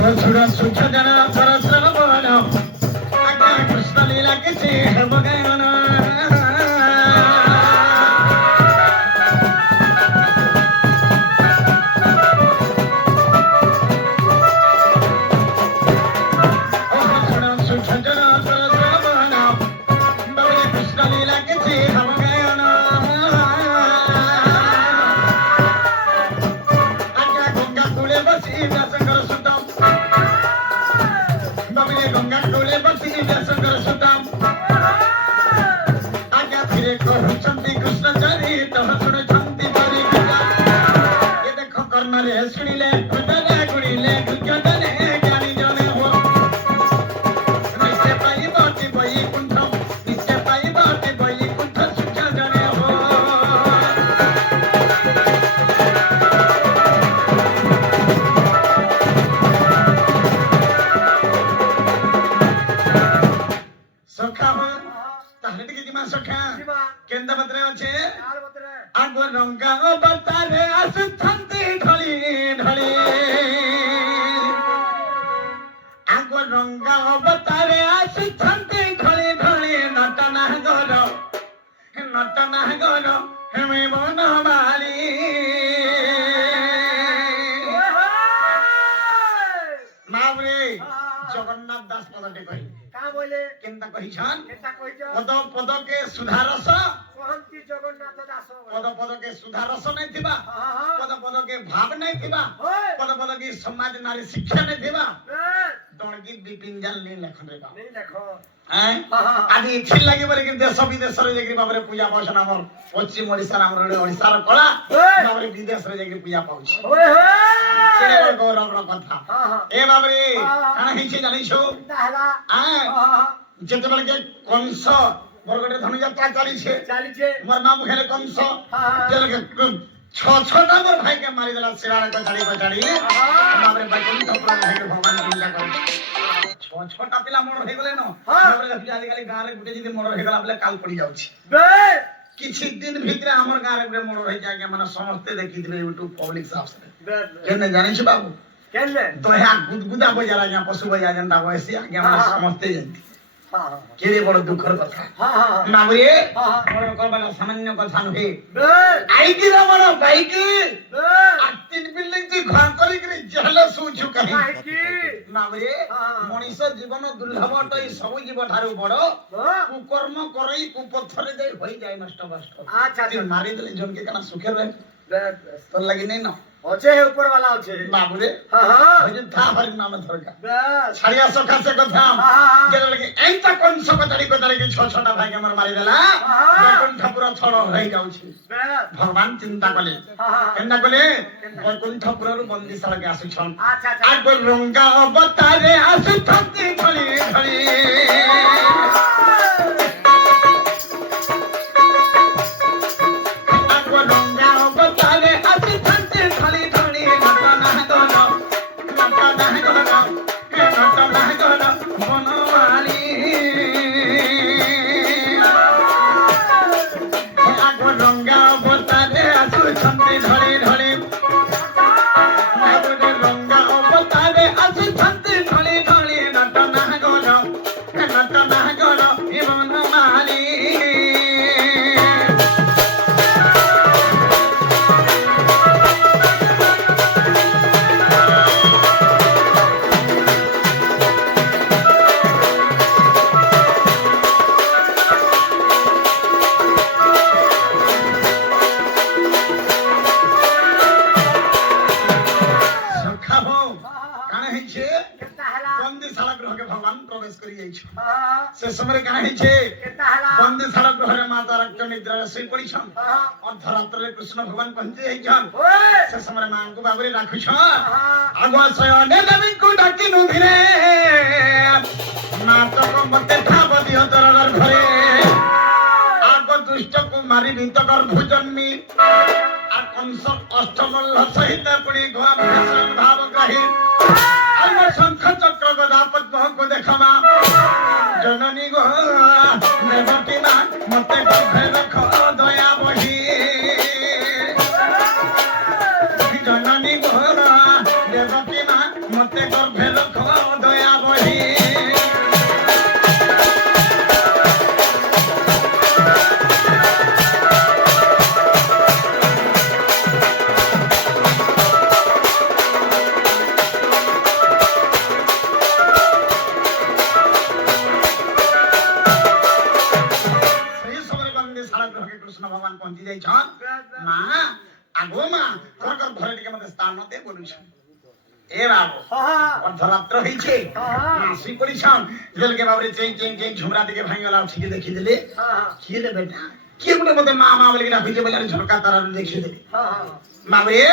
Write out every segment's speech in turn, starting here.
सुरा सुख जना सरस्वत बोलो आज्ञा कृष्ण लीला किसी बगाना जगन्नाथ दास पदटे कहि का बोले केनता कहिछन केनता कहिछन पद पद के सुधारस कहंती जगन्नाथ दास पद पद के सुधारस नै थिबा पद पद के भाव नै थिबा पद पद के समाज नारी शिक्षा नै थिबा दणगी बिपिन जाल नै लखन रे बा नै लखो हैं आदि इथिल लागि बरे कि देश विदेश रे जेकरी बाबरे पूजा पाउछ ना हमर पश्चिम ओडिसा रे हमर ओडिसा रे कला बाबरे विदेश रे जेकरी पूजा पाउछ ओए होय गौरव रो कथा ए बाबरे काना हिचे जानि छो ताला जेते बेले के कंस बरगडे धनु यात्रा चली छे मोर नाम खेले कंस जेले के छोटा मोर भाई के मारी देला सिरार को चढ़ी बाबरे बैकुंठ पुराण के भगवान चिंता कर छोटा पिला मोड़ हे गले न हमरे देखि आजि काली गां रे गुटे जदी मोड़ हे गला बले काल पड़ी जाउछि बे किछि दिन भितरे हमर गां रे गुटे मोड़ हे जाके माने समस्त देखि दिबे YouTube पब्लिक साफ से केने जानि छ बाबू केने दोया गुदगुदा बजारा या पशु बजा जंदा वैसे आगे माने समस्त जानती हां केरे बड़ दुखर कथा माबरे मोर करबा सामान्य कथा नहे आई कि रे मोर भाई की आ तीन बिल्डिंग जी घर करी करी जहले सुछु कहि माबरे मनीष जीवन दुर्लभ तई सब जीव ठारू बड़ कुकर्म करई कुपथरे जाई होई जाय नष्ट बष्ट अच्छा मारी देले जन के कना सुखे रहे तो लगी नहीं न ओचे है ऊपर वाला ओचे बाबूरे हां जे था हरि नाम धरका छाड़िया सखा से कथा जे लगे एंता कोन सकतरी के छोटा भाई के हमर मारी देला बैकुंठ पूरा छड़ रही जाउ छी भगवान चिंता कले केना कले बैकुंठ पूरा रु बंदीशाला के आसु छन अच्छा अच्छा आगो रंगा अवतारे आसु थकी खली खली से समय काहे छे बंदीशाला गृह माता रक्त निद्रा से पड़ी छन अर्धरात्र रे कृष्ण भगवान पहुंचे है छन से समय मां को बाबरे राखु छ आगो सयने देवी को डाकी नुधिरे माता को मते ठाब दियो तोर घरे आगो दुष्ट को मारी भीत कर भुजन्मी आ कंस अष्टमल्ल सहित पड़ी घोड़ा भीषण भाव ग्रही और शंख चक्र गदा पद्म को देखमा जननी गो देवकी मां मते गर्भे रख दया बही जननी गो देवकी मां মতে গর্ভে রখ দয়া বহি ভগবান পৌঁছি যাইছন মা আগো মা তোর ঘরে টিকে মতে স্থান দে বলুছ এ বাবু অর্ধরাত্র হইছে শুই পড়িছন জলকে বাবরে চেই চেই চেই ঝুমরা দিকে ভাঙিলা ঠিকে দেখি দিলে কি রে বেটা কি গুলো মতে মা মা বলে কিনা ভিজে বলে ঝরকা তারা দেখি দিলে বাবরে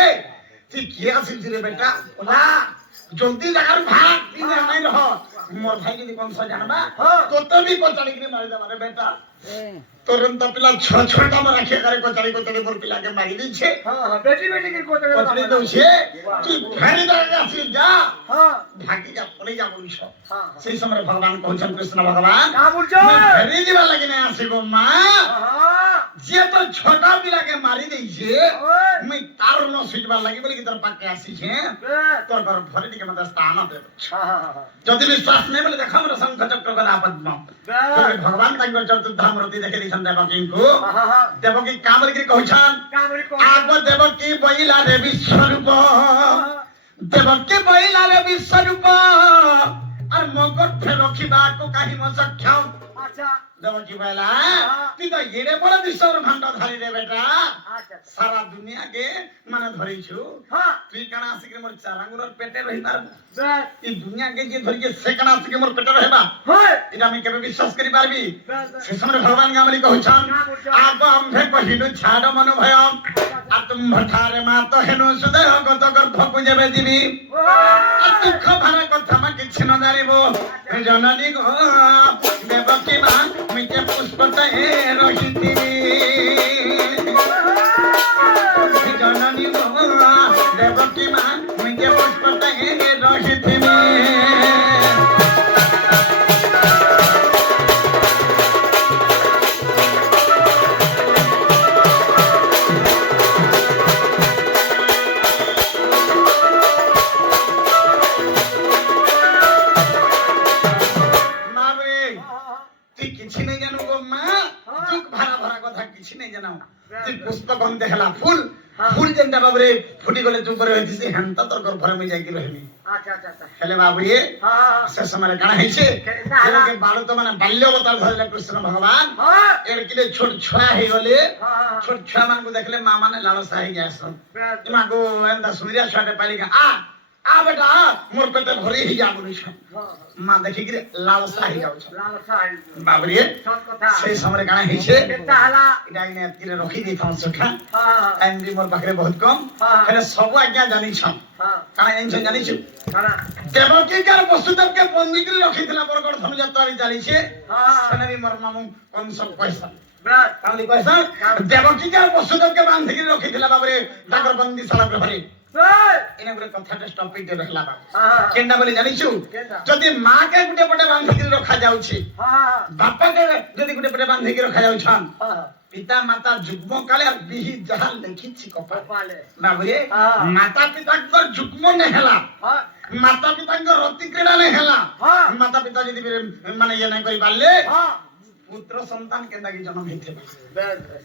তুই কি আছিস রে বেটা ওলা জলদি জাগার ভাগ দিন নাই রহ মোর ভাই যদি কোনসা জানবা তো বি কোচালি করে মারি দেবা রে বেটা तुरंत पिला छोटा में रखे करे कोचड़ी कोचड़ी मोर पिला के मारी दीछे बेटी बेटी के कोचड़ी दउछे तू फेरी दागा से जा भागी जा पड़े जा बोलिस সেই সময় ভগবান কইছেন কৃষ্ণ ভগবান का बोलছো फेरी दिबा लागि ना आसे गो मां जे तो छोटा पिला के मारी देइछे मैं तार न सुजबा लागि बोली कि तोर पाके आसी छे तोर घर भरे टिके मत स्थान दे যদি বিশ্বাস নাই বলে দেখা মোর শঙ্খ চক্র গলা পদ্ম ভগবান তাঙ্গর চতুর্ধাম রতি দেখে দিছন দেবকী को देवकी कामल की कहछन आगो देवकी बइला रे विश्वरूप देवकी बइला रे विश्वरूप और मगत फे रखिबा को काहि म सक्षम अच्छा देवकी बइला ती तो येरे बड़ विश्वर खंड धरि रे बेटा सारा दुनिया के माने धरिछु तुई कणा सिके मोर चारांगुर पेटे रहि पार ई दुनिया के जे धरि के से कणा सिके मोर पेटे रहबा इटा मैं केबे विश्वास करि पारबी से समय भगवान गामली कहछन आग आम्भे कहिनु छाड़ मन भय आ तुम भठारे मा तो हेनु सुदेह गत गर्भ पुजेबे दिबी आ दुख भार कथा मा किछ न जानिबो जननी गो देवकी मा मिटे पुष्पते रहितिबी जननी गो देवकी मा मिटे पुष्पते रहितिबी पुष्प कम देखला फूल फूल जेंटा बाबरे फुटी गले चुप रे होइतिसे हंता तोर घर भर में जाई के रहली अच्छा अच्छा अच्छा हेले बाबरे से समय काना हैछे के बाल तो माने बाल्य अवतार धरले कृष्ण भगवान एर किले छोट छुआ हे गले छोट छुआ मान को देखले मां माने लालसा हे जासन इमा को एंदा सूर्या छाटे पाली का आ बेटा मोर पेटे भरी ही जा बोलिस मां देखि कि लालसा हे जाउ लालसा बाबरे से समय काना हैछे केता हला इडा इने तिरे रखि दै थां सखा एंडी मोर पाखरे बहुत कम हेले सब आज्ञा जानि छ काना एन जानि छ काना देवकी कर वसुदेव के बंदी कर रखि थिला बरगड़ धम यात्रा रि जानि छे सने भी मोर मामू कोन सब पैसा काली पैसा देवकी कर वसुदेव के बांधी कर रखि थिला बाबरे ताकर बंदी साला भरे इने गुरे कथाटा टॉपिक दे रहला बा केंडा बोली जानिछु जदी मां के गुटे पटे बांधी के रखा जाउ छी बापा के जदी गुटे पटे बांधी के रखा जाउ छन पिता माता जुग्म काले बिहि जहां लिखि छी कपाले बाबरे माता पिता को जुग्म ने हेला माता पिता को रति क्रीड़ा ने हेला माता पिता जदी माने ये नहीं करि पाले पुत्र संतान केंदा की जन्म हेथे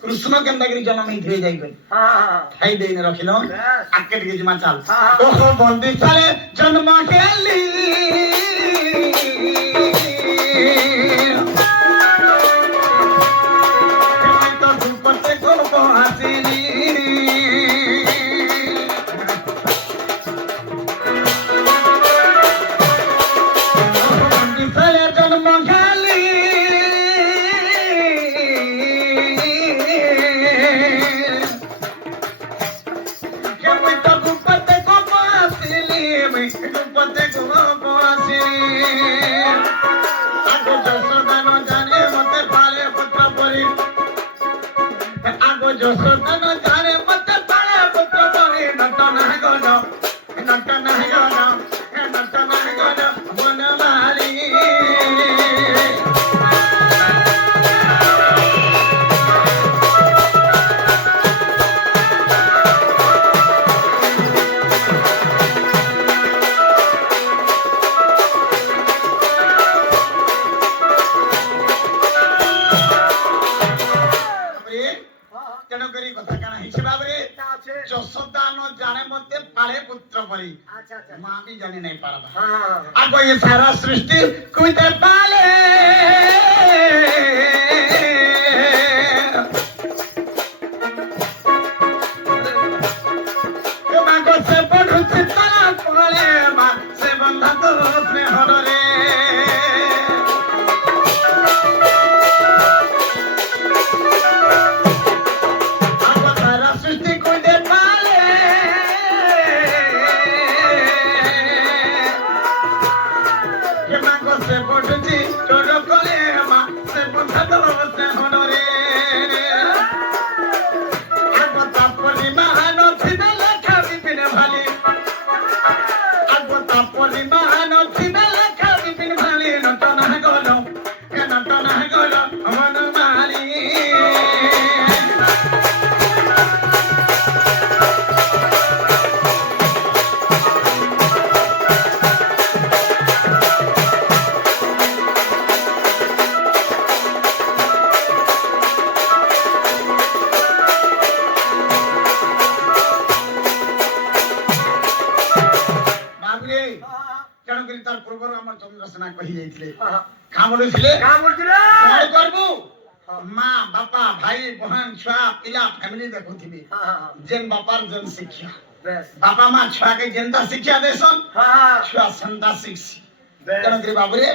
कृष्ण केंदा की जन्म हेथे जाई गई खाई देने रखिलो आके के जमा चाल ओहो बंदी साले जन्म केली तो दुपट्टे को हसीनी बंदी साले जन्म मां भी जानी नहीं पारबा आगो ये सारा सृष्टि कुते पाले मागो से पढ़ु चित्तला पले मा से बंधा तो स्नेह रे चंद्रसेना कही जाइथिले का बोलुथिले कौन करबू मां बापा भाई बहन छुआ पिला फैमिली देखुथिबी जेन बापार जेन शिक्षा बापा मां छुआ के जेनता शिक्षा देसन छुआ संता शिक्षी तेणुकरी बाबुरे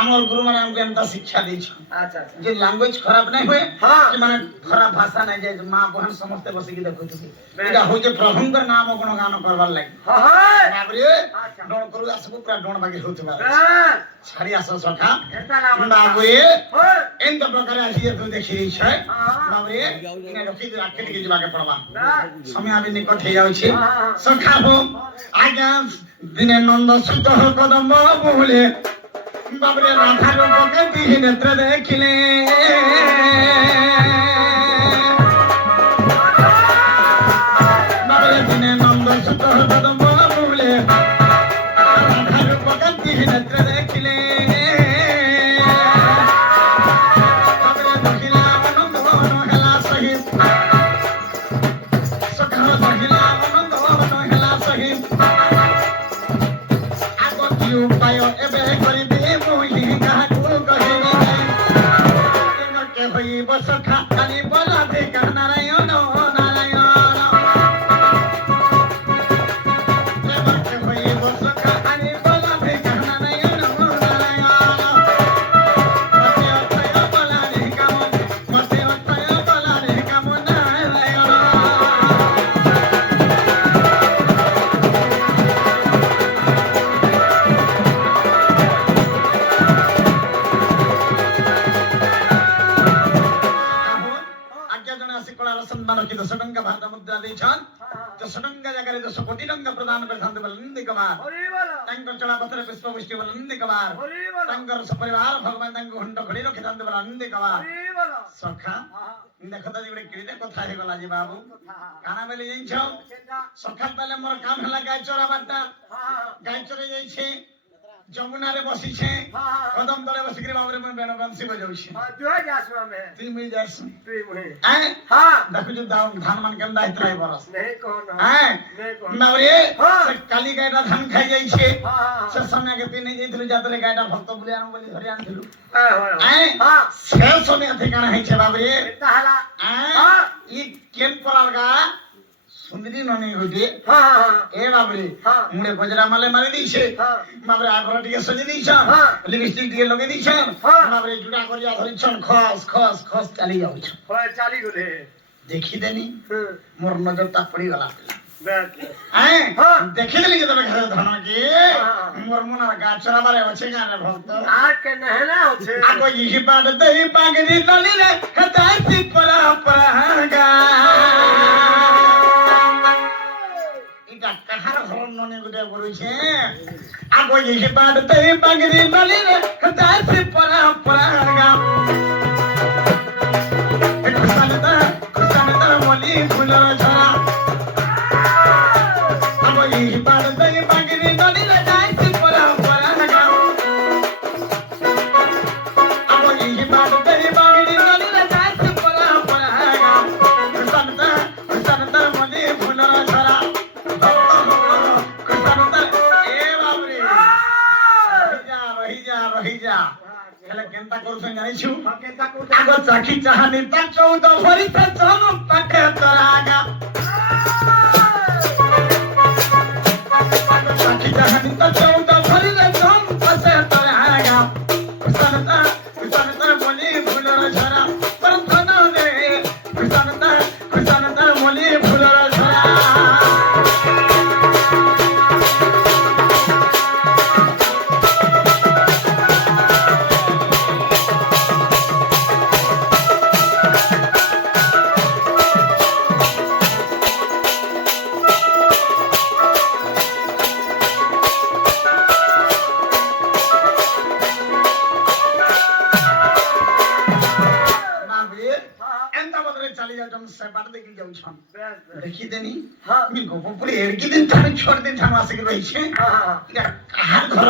आमर गुरु माने हमके एंता शिक्षा दैछ अच्छा जे लैंग्वेज खराब नहीं हुए कि माने खराब भाषा नहीं जे मां बहन समस्त बसी के देखुथिबी एटा हो जे प्रभुंकर नाम गुण गान करबार लागि बाबुरे डोन करू आसबु पूरा डोन बाकी होतबा छाड़ी आसो सखा बाबुरे एंत प्रकार आसी तू देखि छै बाबुरे इने रखि राखे के जिबा के पड़बा समय अभी निकट हे जाउ छै सखा हो आज्ञा दिने नंद सुत कदम बोले बाबरे राधा रूप के दी नेत्र देखिले बाबरे दिने नंद सुत कदम बोले राधा रूप के दी नेत्र देखिले बाबरे देखिला आनंद भवन हला सहित सखा देखिला आनंद भवन हला सहित पायो एबे करी दे मोहि काहू कहे के होई बस खाली बोला दे नारायण नारायण के होई बस खाली बोला दे नारायण नारायण मते बोला रे काम मते बोला रे काम नारायण दशटंका भारत मुद्रा देछन दशटंका जगह 10 कोटी टंका प्रदान करथांते बलंदी कबार तंकर चला पत्र पुष्प पुष्टि बलंदी कबार तंकर सपरिवार भगवान तंक घंट घड़ी रखिथांते बलंदी कबार सखा देखता जी बड़े किड़े कथा हे गला जी बाबू काना बेले जइछो सखा पहले मोर काम हला गाय चोरा बाटा गाय चोरे जइछे जमुना रे बसी छे कदम तले बसी के बाबरे में बेनो बंसी बजाउछे हां जो जासवा में ती मिल जास ती मुहे हैं हां देखो जो धान मन केंदा इतना ही बरस नहीं कोन हैं नहीं कोन बाबरे से काली गायटा धान खाई जाई छे से समय के पीने जइथिलु जातले गायटा भक्त बुलियानो बोली धरि आनथिलु हैं हां से समय ठिकाना है छे बाबरे ताला हां ई केन परलगा सुंदरी ननी होती हां हां ए बाबरे मुड़े गजरा माले मारी दीछे बाबरे आगरा टिके सजी दीछ लिपस्टिक टिके लगे दीछ बाबरे जुड़ा करिया धरिछन खस खस खस चली जाउ छ होय चली गले देखि देनी मोर नजर ता पड़ी गला हैं देखि देली जे तोरे घर धन के मोर मुना गाछरा बारे अछि गाने भक्त आ के नहना होछे आगो यही बात दही बागरी नली रे हताई परा परागा कहार घर नने गुटे करूछे आगो यही बात दही बागरी नली रे हताई परा परागा कुसानता मोली फुलर छरा यही बात दही बागरी नली रे हताई परा परागा आगो यही बात दही बागरी नली रे हताई परा परागा कुसानता मोली फुलर छरा କରୁଛନ୍ତି ଜାଣିଛୁ କେନ୍ତା କହୁଛ ଆଗ ଚାଖି ଚାହାନି ତା 14 ଭରି ତା ଜନ ପାଖେ ତରାଗା ଚାଖି ଚାହାନି ତା 14 ଭରି ତା ଜନ ପାଖେ ତରାଗା କୁସନତା ବୋଲି ଫୁଲର ଝରା ପରଥନ ରେ କୁସନତା ବୋଲି ଫୁଲର ଝରା देखी देनी मी गोपपुरी एडकी दिन थाने छोड़ दिन थाने आसे के रहिछे कहा घर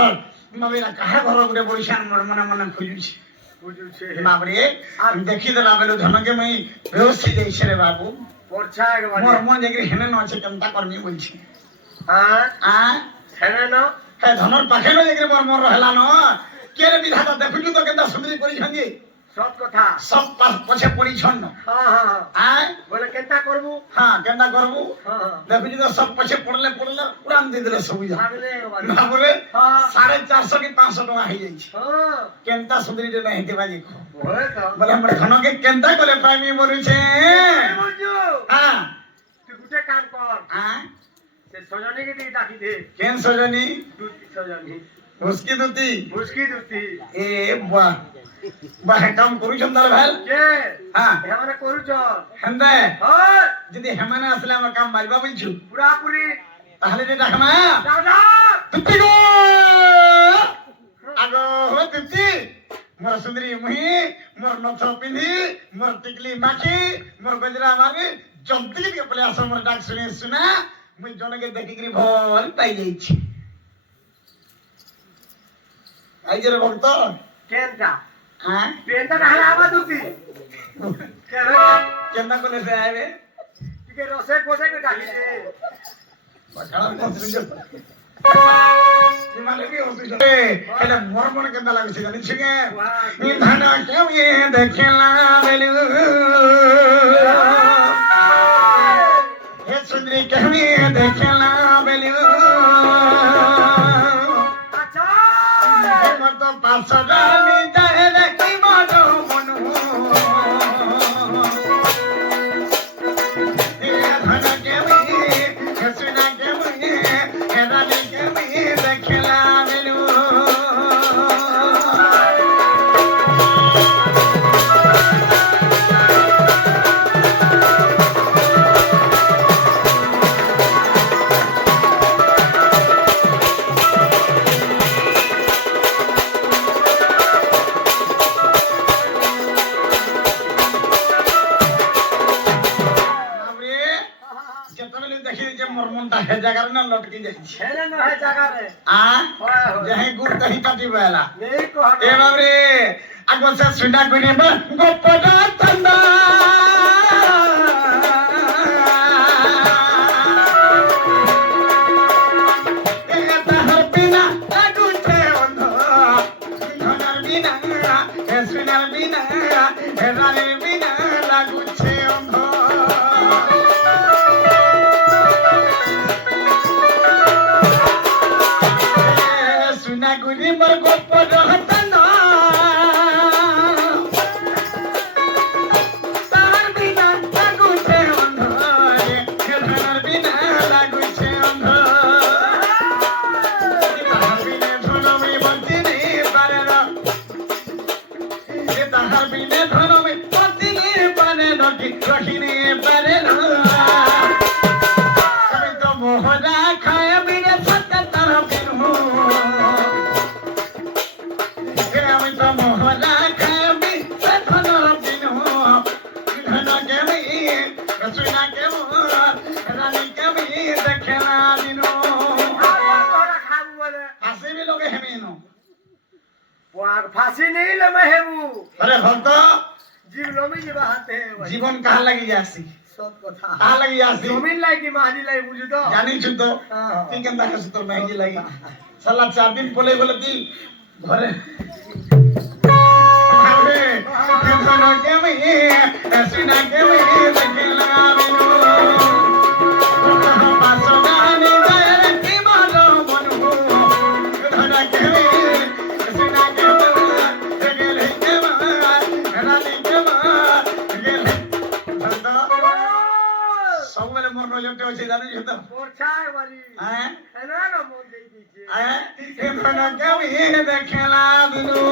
मबेला कहा घर गुरे बोलिछान मोर मना मना खोजुछे बाबरे हम देखी देला बेलो धन के मई व्यवस्थित देइछे रे बाबू पोरछा के बारे मोर मन जेके हेने न আছে केनता करमी बोलछे हेने न हे धनर पाखे न जेके मोर मोर रहला न के रे विधाता देखुछु तो केनता सुंदरी परिछंगे सब कथा सब पछे पड़ी छन बोले केन्ता करबू केन्ता करबू देखु जी तो सब पछे पड़ले उड़ान दे देले सब जा ना बोले 450 की 500 टका हे जाई छ केन्ता सुंदरी रे नहीं देबा जी खो बोले हमर धन के केन्ता कोले प्राइमी बोलु छे बोलजो तू गुटे काम कर से सजनी के दी डाकी दे केन सजनी दूती सजनी उसकी दूती ए वाह बाहे काम करू चंदर भाई के हेमाने करू छ हंदे যদি হেমানে আসলে আমার কাম মারবা বলছু পুরা পুরি তাহলে রে ডাকমা দাদা তুই গো আগো হো তুই মোর সুন্দরী মুহি মোর নথ পিন্ধি মোর টিকলি মাখি মোর গজরা মারি জলদি के पले आस मोर डाक सुने सुना मुई জনকে দেখি কি ভল পাই যাইছি আই যে ভক্ত কেনটা पेंटा कहां आवा दूती केन्ना कोले से आवे के रसे कोसे के डाली दे बखाड़ा कोसरी जो हिमालय की होती है एले मोर मन केन्ना लागे छै जानि छिगे नी धाना केउ ये देखला बेलु हे सुंदरी केउ ये देखला बेलु अच्छा मत तो 500 डाली जाए लटकी जाई छेले न है जगह रे जहे गुड़ कहीं काटी बेला नहीं को ए बाबरे आगो से सुना गुनी बा गोपदा तंदा एता हर बिना लागु छे अंधो धनर बिना ए सुनार बिना ए रानी बिना लागु छे अंधो गुनी मर गोप रहतना तार बिना लागु छे अंधारे धनर बिना लागु छे अंधारे तार बिना धनो में बंती नहीं पारे ना ये तार बिना धनो में बंती नहीं पारे ना कि रखी नहीं पारे ना कभी तो मोहरा खाया बिना सत्ता तारा बिनु फांसी नहीं ले महबू अरे भक्त जीव लोमी जीवा हाथे जीवन कहाँ लगी जासी सब कथा कहाँ लगी जासी जमीन लागी माजी लाई बुझु तो जानी छु तो ती केनता हस तो महंगी लगी साला 4 दिन बोले ती घरे ସବୁବେଳେ ମୋର ନଜରଟେ ଅଛି ଜାଣିଛୁ ତ ବର୍ଷାଏ ବାଲି ଆଁ ଏନା ନା ମନ ଦେଇ ଦେଇଛି ଦେଖିଲା ଦିନୁ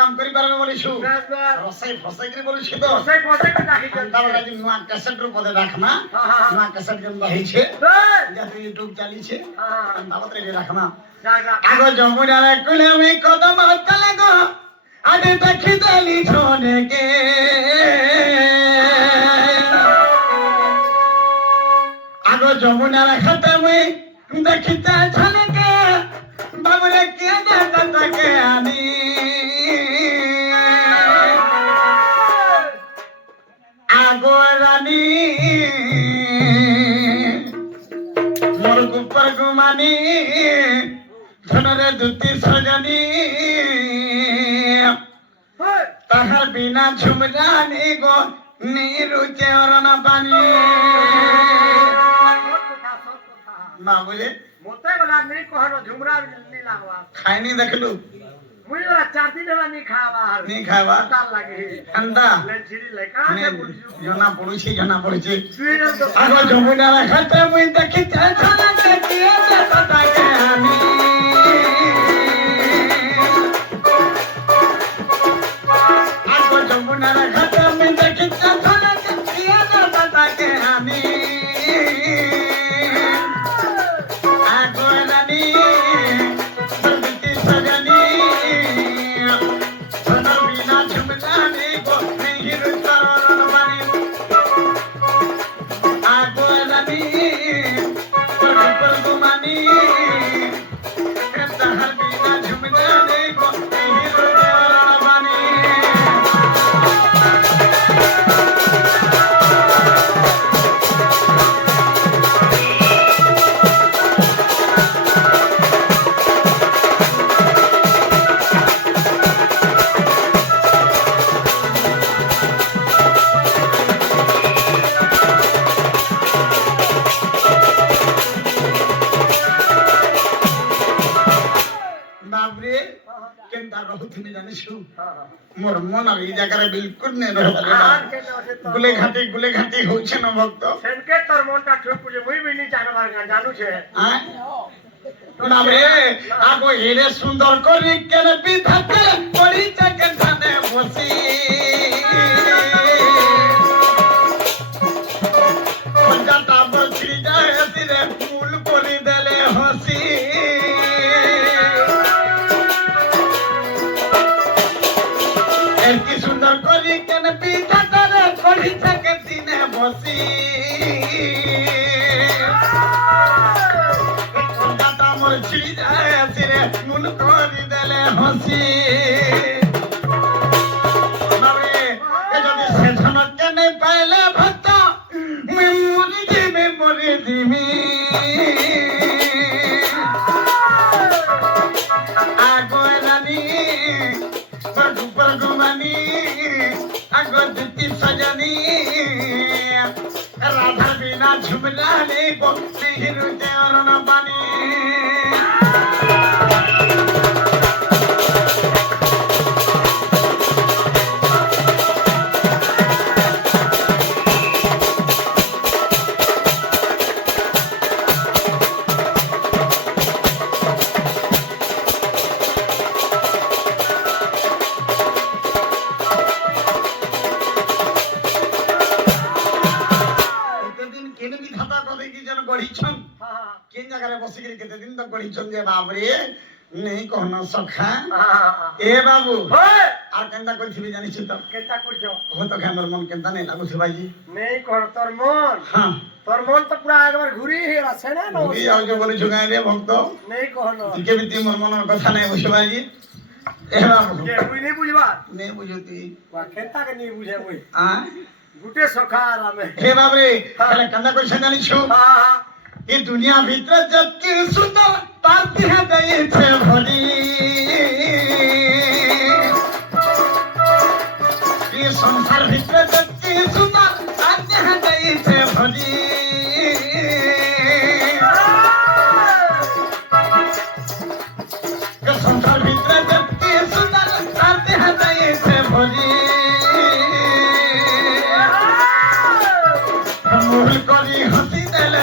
কাম কৰি পাৰবে বলিছো রসাই ফসাই করে বলিছি তো বসাই বসাই কে ডাকি তারপরে আজি নয়া ক্যাসেট রূপ পদে রাখমা নয়া ক্যাসেট যেন বাহিছে যাতে ইউটিউব চালিছে তারপরে রে রাখমা আগো যমুনারে কইলে আমি কদম তলে গো আদে দেখি দেলি ছোনে কে আগো যমুনারে খাতে মই দেখিতে ছোনে কে বাবুরে কে দাদা তাকে আনি রানী মোর গুপর গুমানি ধনরে দুতি সজনী তাহার বিনা ঝুমরানি গো নিরুচে অরনা পানি না বুঝে মতে গলা নেই কহনো ঝুমরা নি লাগবা খাইনি দেখলু মুই ওরা 4 দিন হলা নি খাওয়া নি খাওয়া তাল লাগে ঠান্ডা লেছিরি লেকা নে বুঝু জনা পড়ুছি তুই তো আগো যমুনা রাখাতে মুই দেখি ছানা দেখিয়ে দাদাকে আমি আগো যমুনা রাখাতে মুই দেখি ছানা দেখিয়ে দাদাকে আমি আগো রানী সবিতি সজনী ধনর বিনা ঝুমলানি গো নেহির চরণ বাণী আগো রানী পরগুপর গুমানি তাহার বিনা ঝুমলানি গো নেহির চরণ বাণী বাবরে কেনটা রহুথিনি জানিছু মোর মন আর এই জায়গায় বিলকুল নে রহলে গুলে ঘাটি হচ্ছে না ভক্ত সেনকে তোর মনটা ঠুকুছে মুই বিনি জানবার জানু ছে বাবরে আগো এরে সুন্দর করি কেন বিধাতে পড়িছে কেনখানে বসি পঞ্জাটা বলছি যায় সিরে ফুল করে দেলে হসি কি সুন্দর করি কেন বিধাতে পড়িছে কে দিনে বসি পঞ্জাটা বলছি যায় সিরে ফুল করে দেলে হসি বাবরে এ যদি সেজন কেনে পাইলে ভক্ত মরি দিমি আগো রানী পরগুপর গুমানি আগো দুতি সজনী রাধার বিনা ঝুমলানি গো নেহিরু দেওরন বাণী কেন বিধাতা করে কি যেন গড়িছন কেন জায়গায় বসে গিয়ে কেতে দিন তো গড়িছন যে বাবরে নেই কোন সখা এ বাবু আর কেনটা কইছিবি জানিস তো কেনটা করছ ও তো আমার মন কেনটা নেই লাগুছে ভাইজি নেই কর তোর মন হ্যাঁ তোর মন তো পুরা একবার ঘুরি আছে না কি আজকে বলেছো গায়ে রে ভক্ত নেই কহন দিকে বিতি মোর মনের কথা নাই বসে ভাইজি এ বাবু কে তুই নেই বুঝবা নে বুঝতি বা কেনটাকে নেই বুঝে মুই আ গুটে সখা আরামে হে বাবরে তাহলে কেনটা কইছ জানিছো হ্যাঁ এই দুনিয়া ভিতরে যত সুন্দর তার দেহা দেইছে ভরি এই সংসার ভিতরে যত সুন্দর তার দেহা দেইছে ভরি এই সংসার ভিতরে যত সুন্দর তার দেহা দেইছে ভরি মূল করি হাসি দেলে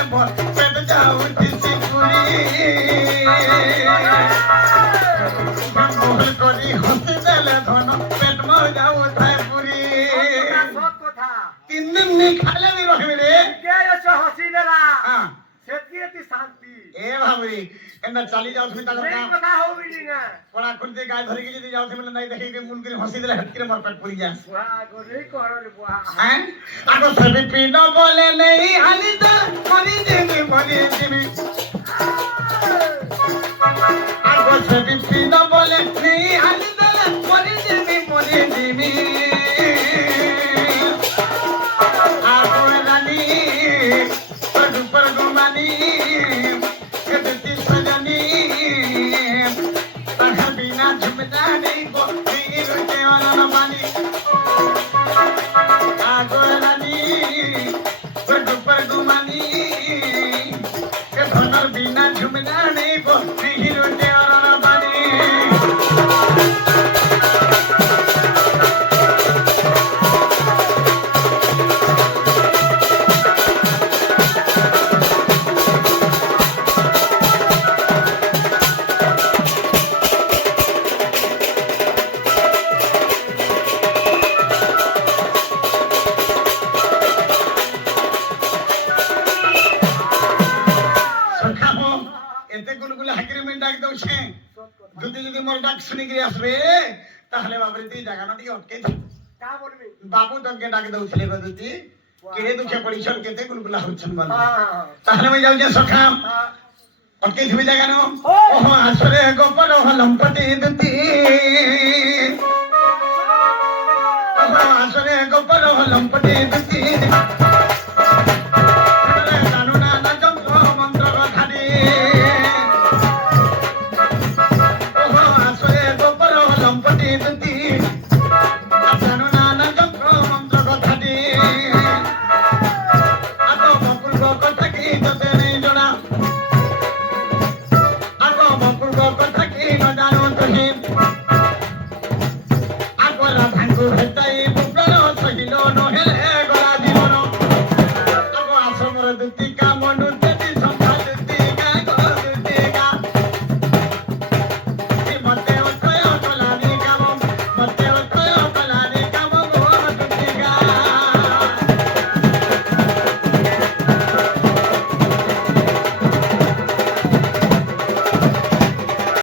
পেট যাও দিছি পুরি মূল করি হাসি দেলে ধন পেট মো যাও থাই পুরি সব কথা 3 দিন নি খালে নি রহিবি রে কে এসে হাসি দেলা হ্যাঁ সেতি শান্তি এ ভাবরি এন্ড চালি যাও তুমি তাহলে নেই কথা হবি না পড়া করতে গায় ধরে কি যদি যাও তুমি নাই দেখি যে মূল করে হাসি দিলে হাত করে মার পেট পুরি যা বাহ গরে করর বাহ হ্যাঁ আগো সবই পিন বলে নেই হালি দা মরি দেবি আগো সবই পিন বলে নেই হালি দা মরি দেবি আগো রানী পর গুমানি কদতি সজনী তার বিনা ঝুমনা নেই বি রুতে ওনা মানি আগো রানী পর গুমানি কে ধনর বিনা ঝুমনা নেই বি রুতে ওনা মানি সখাবো এতে গুলগুলা এগ্রিমেন্ট ডাক দউছে যদি মোর ডাক শুনি গিয়ে আসবে তাহলে বাবরে তুই জায়গাটা ଟିକେ অটকে দে কা বলবি বাবু তোকে ডাক দউছিলে বদুতি কেড়ে দুঃখে পড়িছন কেতে গুলগুলা হচ্ছন বল হ্যাঁ তাহলে মই যাউছে সখা হ্যাঁ অটকে দিবি জায়গা নো ও। ওহ আসরে গোপর হলম্পটি দুতি ওহ আসরে গোপর হলম্পটি দুতি জানু না না যন্ত্র মন্ত্র খাদি ওহ আসরে গোপর হলম্পটি দুতি জানু না না যন্ত্র মন্ত্র খাদি আগো বকুল কথা কি তোতে নেই জোড়া আগো বকুল কথা কি ন জানো তুমি